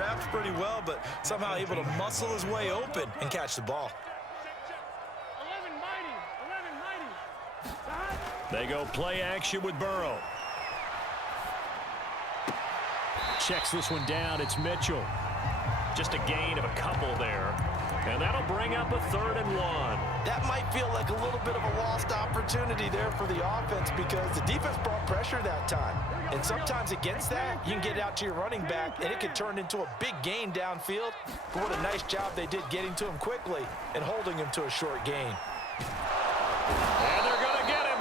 reps pretty well, but somehow able to muscle his way open and catch the ball. They go play action with Burrow. Checks this one down. It's Mitchell. Just a gain of a couple there. And that'll bring up a 3rd and 1. That might feel like a little bit of a lost opportunity there for the offense because the defense brought pressure that time. And sometimes against that, you can get out to your running back, and it can turn into a big gain downfield. But what a nice job they did getting to him quickly and holding him to a short gain. And they're going to get him.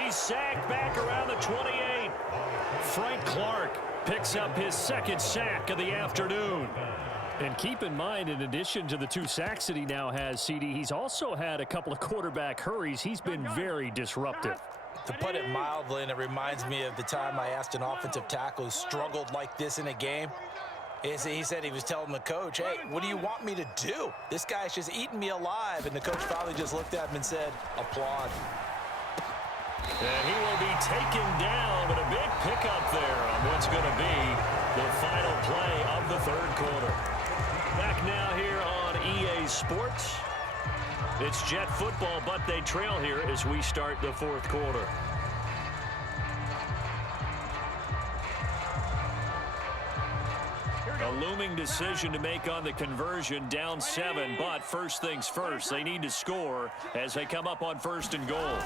He's sacked back around the 28. Frank Clark picks up his 2nd sack of the afternoon. And keep in mind, in addition to the 2 sacks that he now has, CD, he's also had a couple of quarterback hurries. He's been very disruptive. To put it mildly, and it reminds me of the time I asked an offensive tackle who struggled like this in a game. He said he was telling the coach, hey, what do you want me to do? This guy's just eating me alive. And the coach finally just looked at him and said, applaud. And he will be taken down, but a big pickup there on what's going to be the final play of the 3rd quarter. Back now here on EA Sports. It's Jet football, but they trail here as we start the 4th quarter. A looming decision to make on the conversion, down 7, but first things first, they need to score as they come up on 1st and goal.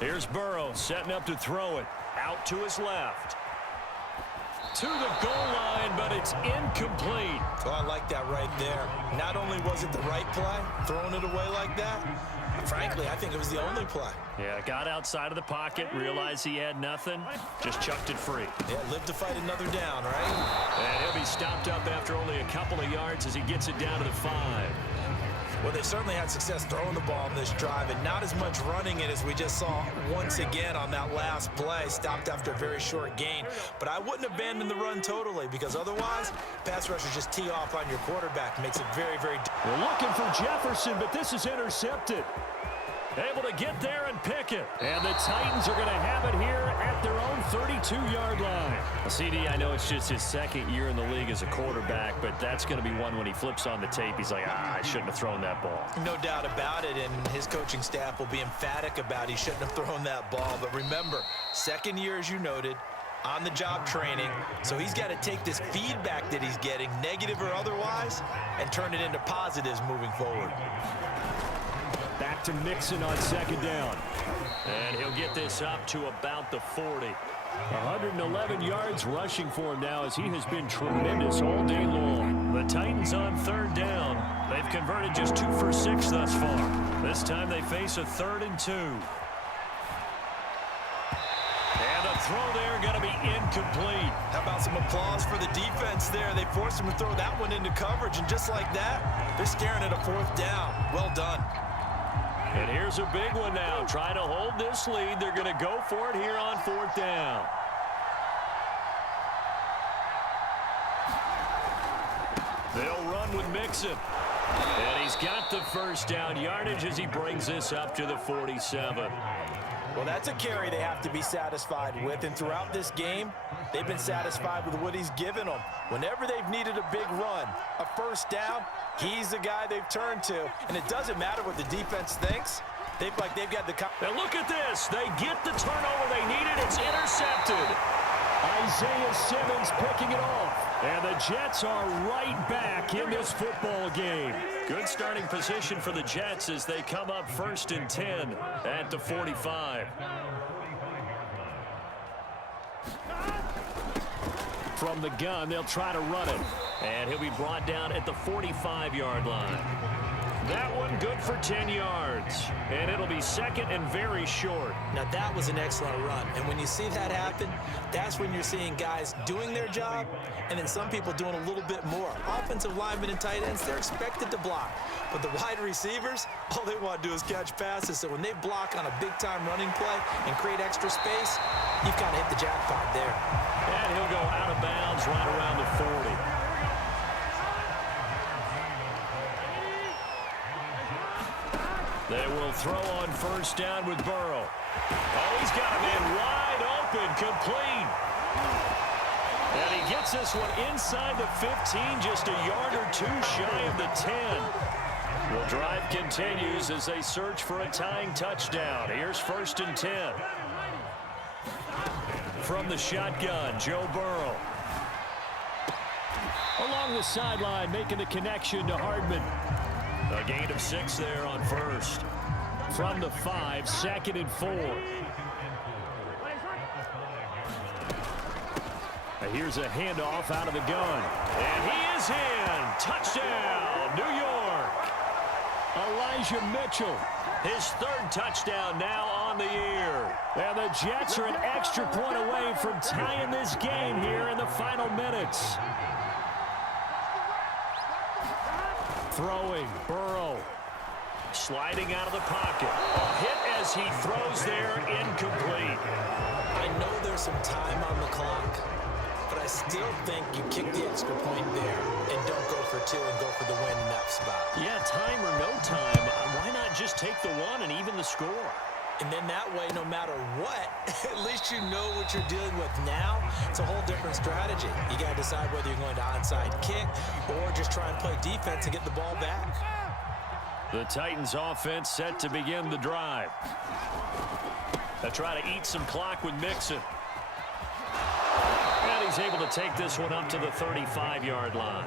Here's Burrow setting up to throw it out to his left. To the goal line, but it's incomplete. Oh, I like that right there. Not only was it the right play, throwing it away like that, frankly, I think it was the only play. Yeah, got outside of the pocket, realized he had nothing, just chucked it free. Yeah, live to fight another down, right? And he'll be stopped up after only a couple of yards as he gets it down to the 5. Well, they certainly had success throwing the ball in this drive and not as much running it as we just saw once again on that last play. Stopped after a very short gain. But I wouldn't abandon the run totally because otherwise, pass rushers just tee off on your quarterback. Makes it very, very difficult. They're looking for Jefferson, but this is intercepted. Able to get there and pick it. And the Titans are going to have it here at their own 32-yard line. CD, I know it's just his 2nd year in the league as a quarterback, but that's going to be one when he flips on the tape. He's like, I shouldn't have thrown that ball. No doubt about it, and his coaching staff will be emphatic about he shouldn't have thrown that ball. But remember, 2nd year, as you noted, on-the-job training, so he's got to take this feedback that he's getting, negative or otherwise, and turn it into positives moving forward. Back to Mixon on 2nd down. And he'll get this up to about the 40. 111 yards rushing for him now as he has been tremendous all day long. The Titans on 3rd down. They've converted just 2 for 6 thus far. This time they face a 3rd and 2. And a throw there going to be incomplete. How about some applause for the defense there? They forced him to throw that one into coverage, and just like that, they're staring at a 4th down. Well done. And here's a big one now. Trying to hold this lead. They're going to go for it here on 4th down. They'll run with Mixon. And he's got the 1st down yardage as he brings this up to the 47. Well, that's a carry they have to be satisfied with, and throughout this game, they've been satisfied with what he's given them. Whenever they've needed a big run, a 1st down, he's the guy they've turned to, and it doesn't matter what the defense thinks. They've got the... Now look at this. They get the turnover they needed. It's intercepted. Isaiah Simmons picking it off. And the Jets are right back in this football game. Good starting position for the Jets as they come up 1st and 10 at the 45. From the gun, they'll try to run it. And he'll be brought down at the 45-yard line. That one good for 10 yards. And it'll be 2nd and very short. Now, that was an excellent run. And when you see that happen, that's when you're seeing guys doing their job and then some people doing a little bit more. Offensive linemen and tight ends, they're expected to block. But the wide receivers, all they want to do is catch passes. So when they block on a big-time running play and create extra space, you've kind of hit the jackpot there. And he'll go out of bounds right around the 40. They will throw on 1st down with Burrow. Oh, he's got a man wide open, complete. And he gets this one inside the 15, just a yard or two shy of the 10. The drive continues as they search for a tying touchdown. Here's 1st and 10. From the shotgun, Joe Burrow. Along the sideline, making the connection to Hardman. A gain of 6 there on 1st. From the 5, 2nd and 4. Here's a handoff out of the gun. And he is in. Touchdown, New York. Elijah Mitchell. His 3rd touchdown now on the year. And the Jets are an extra point away from tying this game here in the final minutes. Throwing, Burrow. Sliding out of the pocket. A hit as he throws there, incomplete. I know there's some time on the clock, but I still think you kick the extra point there and don't go for 2 and go for the win in that spot. Yeah, time or no time, why not just take the 1 and even the score? And then that way, no matter what, at least you know what you're dealing with now. It's a whole different strategy. You got to decide whether you're going to onside kick or just try and play defense and get the ball back. The Titans offense set to begin the drive. They'll try to eat some clock with Mixon. And he's able to take this one up to the 35-yard line.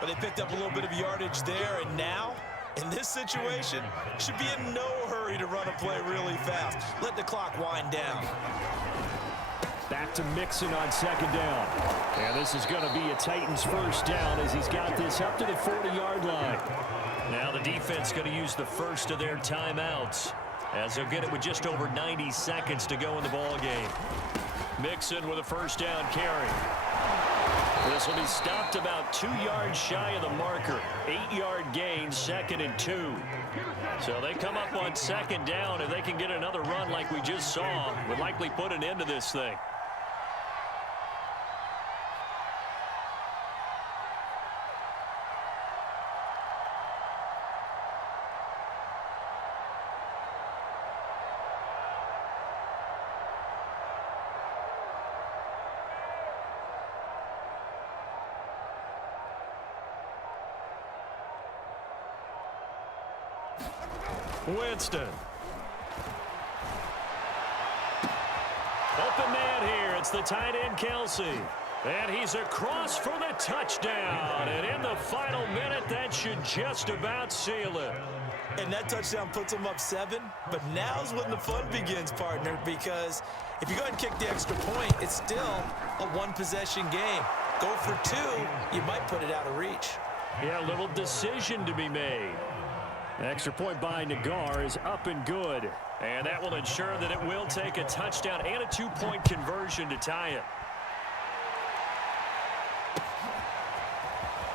But they picked up a little bit of yardage there, and now, in this situation, should be in no hurry to run a play really fast. Let the clock wind down. Back to Mixon on 2nd down. And this is going to be a Titans 1st down as he's got this up to the 40-yard line. Now the defense going to use the first of their timeouts as they'll get it with just over 90 seconds to go in the ball game. Mixon with a 1st down carry. This will be stopped about 2 yards shy of the marker. 8-yard gain, 2nd and 2. So they come up on 2nd down. If they can get another run like we just saw, would likely put an end to this thing. Winston. Open man here. It's the tight end, Kelsey. And he's across for the touchdown. And in the final minute, that should just about seal it. And that touchdown puts them up 7. But now's when the fun begins, partner, because if you go ahead and kick the extra point, it's still a 1-possession game. Go for 2, you might put it out of reach. Yeah, a little decision to be made. Extra point by Nagar is up and good. And that will ensure that it will take a touchdown and a 2-point conversion to tie it.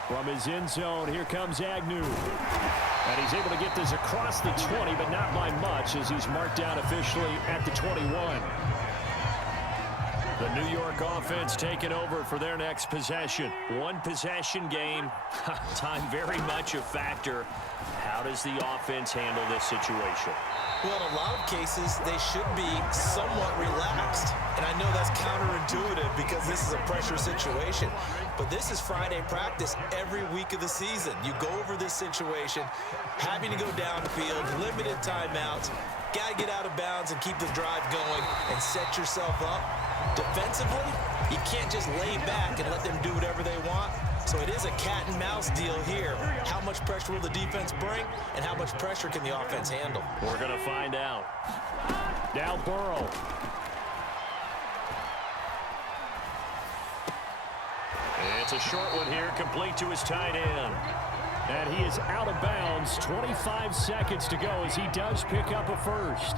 From his end zone, here comes Agnew. And he's able to get this across the 20, but not by much as he's marked down officially at the 21. The New York offense taking over for their next possession. 1-possession game. Time very much a factor. How does the offense handle this situation? Well, in a lot of cases, they should be somewhat relaxed. And I know that's counterintuitive because this is a pressure situation. But this is Friday practice every week of the season. You go over this situation, having to go downfield, limited timeouts, got to get out of bounds and keep the drive going and set yourself up. Defensively, you can't just lay back and let them do whatever they want. So it is a cat and mouse deal here. How much pressure will the defense bring, and how much pressure can the offense handle? We're going to find out. Now Burrow. It's a short one here, complete to his tight end. And he is out of bounds. 25 seconds to go as he does pick up a first.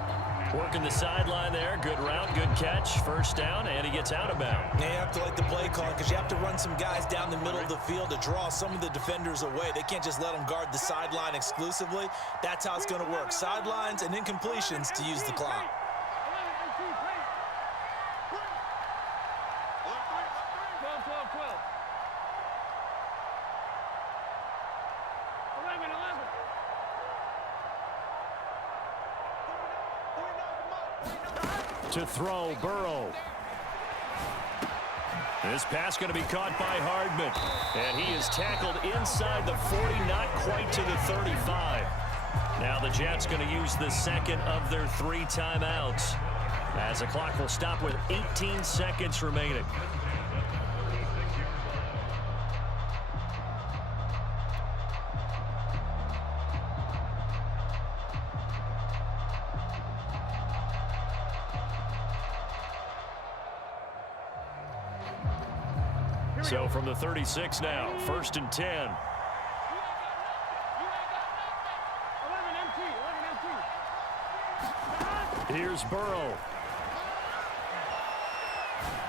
Working the sideline there. Good route, good catch. First down, and he gets out of bounds. You have to like the play call because you have to run some guys down the middle of the field to draw some of the defenders away. They can't just let them guard the sideline exclusively. That's how it's going to work. Sidelines and incompletions to use the clock. To throw, Burrow. This pass going to be caught by Hardman. And he is tackled inside the 40, not quite to the 35. Now the Jets going to use the second of their 3 timeouts, as the clock will stop with 18 seconds remaining. So from the 36 now, 1st and 10. Here's Burrow.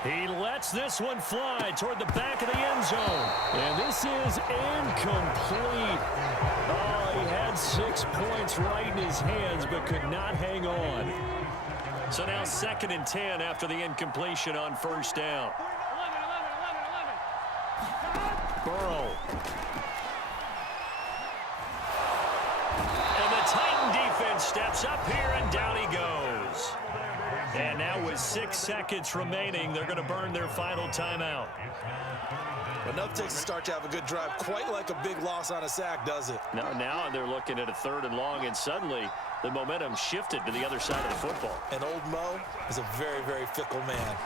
He lets this one fly toward the back of the end zone. And this is incomplete. Oh, he had 6 points right in his hands, but could not hang on. So now 2nd and 10 after the incompletion on 1st down. Burrow. And the Titan defense steps up here, and down he goes. And now with 6 seconds remaining, they're going to burn their final timeout. Enough takes to start to have a good drive, quite like a big loss on a sack, does it? Now they're looking at a 3rd and long, and suddenly the momentum shifted to the other side of the football. And old Mo is a very, very fickle man.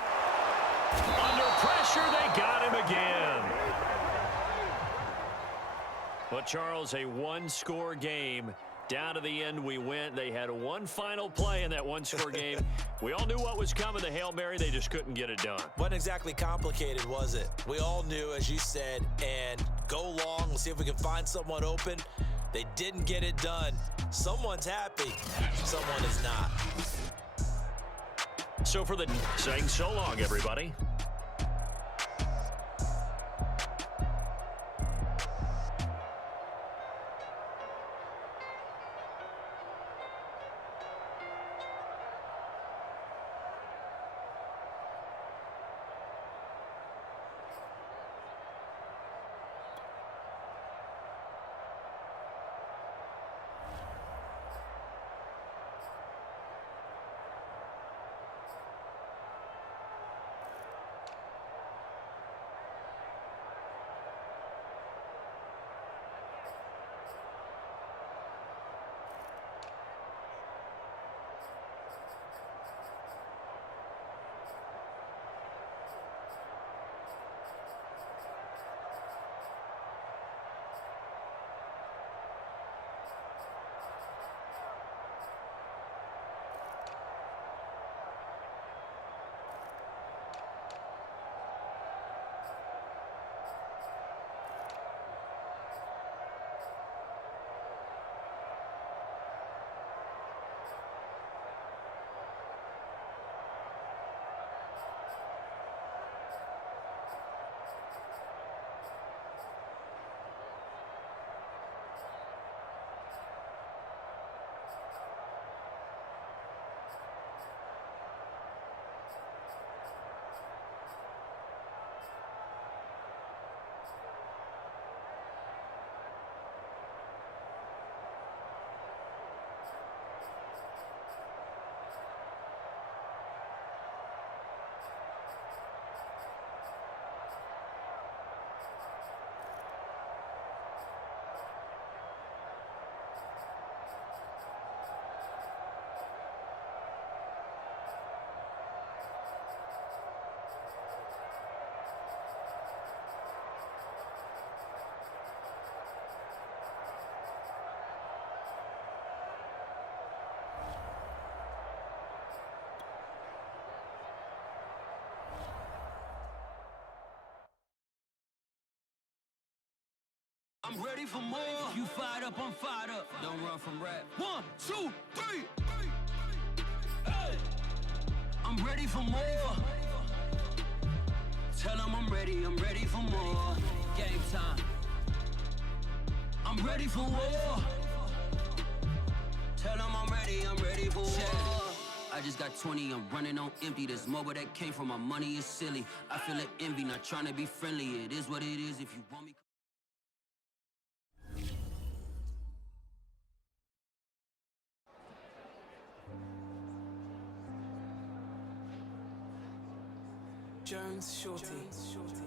Under pressure, they got him again. But, Charles, a 1-score game. Down to the end we went. They had one final play in that 1-score game. We all knew what was coming, the Hail Mary. They just couldn't get it done. Wasn't exactly complicated, was it? We all knew, as you said, and go long. We'll see if we can find someone open. They didn't get it done. Someone's happy. Someone is not. So for the saying so long, everybody. I'm ready for more. You fired up, I'm fired up. Don't run from rap. 1, 2, 3. Hey. I'm ready for more. Tell them I'm ready for more. Game time. I'm ready for war. Tell them I'm ready for war. I just got 20, I'm running on empty. This mobile that came from my money is silly. I feel it envy, not trying to be friendly. It is what it is if you want me. Jones Shorty.